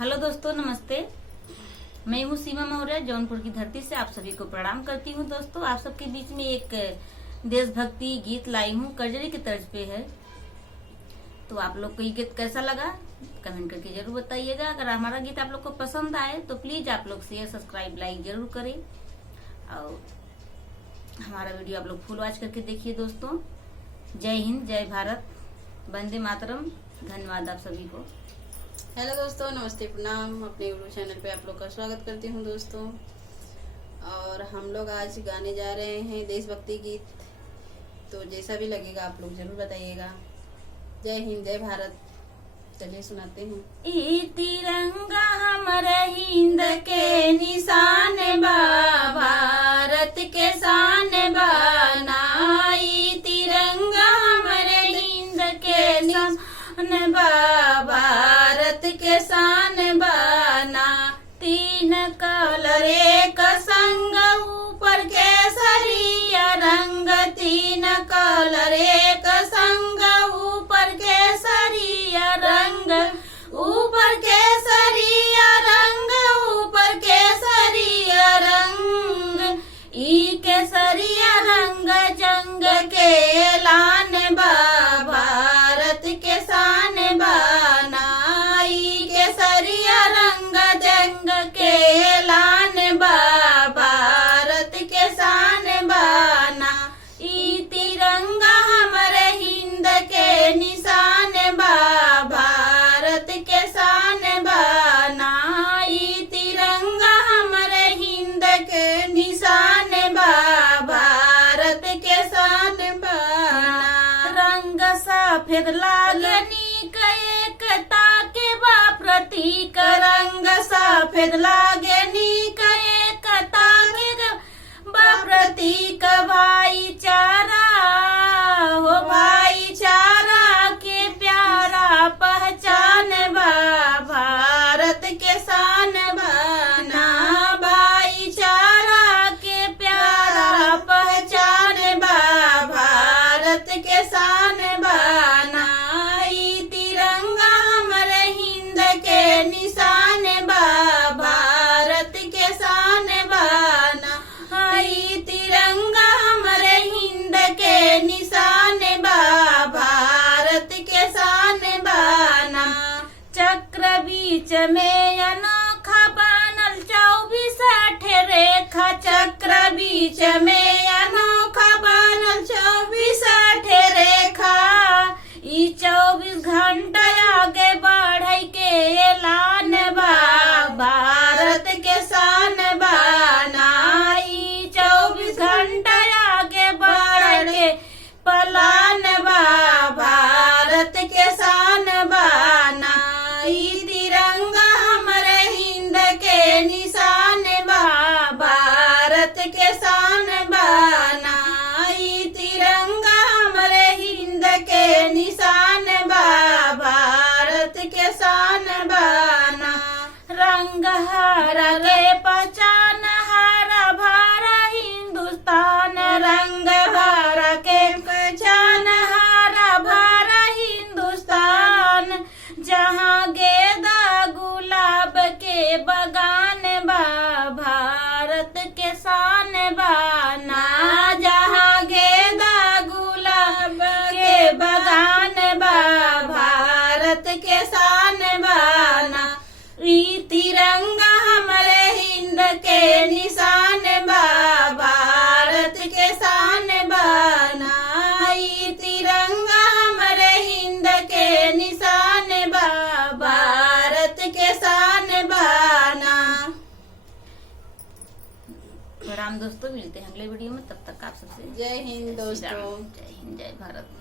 Hello दोस्तों, नमस्ते। मैं हूँ सीमा मौर्य, जौनपुर की धरती से आप सभी को प्रणाम करती हूँ। दोस्तों, आप सबके बीच में एक देशभक्ति गीत लाई हूँ, कजरी की तर्ज पे है। तो आप लोग को ये गीत कैसा लगा कमेंट करके जरूर बताइएगा। अगर हमारा गीत आप लोग को पसंद आए तो प्लीज आप लोग शेयर, सब्सक्राइब, लाइक जरूर करें और हमारा वीडियो आप लोग फुल वॉच करके देखिए। दोस्तों, जय हिंद, जय भारत, वंदे मातरम। धन्यवाद आप सभी को। हेलो दोस्तों, नमस्ते, प्रणाम। अपने यूट्यूब चैनल पे आप लोग का स्वागत करती हूँ दोस्तों। और हम लोग आज गाने जा रहे हैं देशभक्ति गीत, तो जैसा भी लगेगा आप लोग जरूर बताइएगा। जय हिंद, जय भारत। चलिए सुनाते हैं। ई तिरंगा हमारे हिंद के निशान बा, भारत के शान बाना। ई तिरंगा हमारे हिंद के निशान बा, भारत के शान बाना। तीन कलर एक संग, ऊपर केसरिया रंग। तीन कलर एक संग, ऊपर केसरिया रंग। ऊपर केसरिया रंग, ऊपर केसरिया रंग। ई केसरिया रंग जंग के ऐलान बा, भारत के शान बाना। ई केसरिया रंग जंग के ऐलान बा, भारत के शान बाना। ई तिरंगा हमारे हिंद के निशान बा, भारत के शान बाना। ई तिरंगा हमारे हिंद के निशान बा, भारत के शान बाना। रंग सफेद लागे नीक, एकता के बा प्रतीक। रंग सफेद लागे नीक, एकता के बा प्रतीक। भाईचारा हो, भाईचारा के प्यारा पहचान बा, भारत के शान बाना। भाईचारा के प्यारा पहचान बा, भारत के शान बाना। ई तिरंगा हमारे हिंद के निशान बा, भारत के शान बाना। ई तिरंगा हमारे हिंद के निशान बा, भारत के शान बाना। चक्र बीच में अनोखा बनल 24 रेखा। चक्र बीच में अनोखा बनल 24 रेखा। ई 24 घंटा आगे बढ़े के ऐलान बा, भारत के शान बाना। ई 24 घंटा आगे बढ़ के पलान बा, भारत के शान बाना। ई तिरंगा हमारे हिंद के निशान बा, भारत के शान बाना। ई तिरंगा हमारे हिंद के निशान बा, भारत के शान बाना। रंग हरा के पहचान, हरा भरा हिंदुस्तान। रंग हरा के पहचान, हरा भरा हिंदुस्तान। जहाँ गेंदा गुलाब के बगान बा, भारत के शान बाना। जहाँ गेंदा गुलाब के बगान बा, भारत के शान बाना। ई तिरंगा हमारे हिंद के निशान बा, भारत के शान बाना। ई तिरंगा हमारे हिंद के निशान बा, भारत के शान बाना। प्रणाम दोस्तों, मिलते हैं अगले वीडियो में। तब तक आप सबसे जय हिंद दोस्तों। जय हिंद, जय भारत।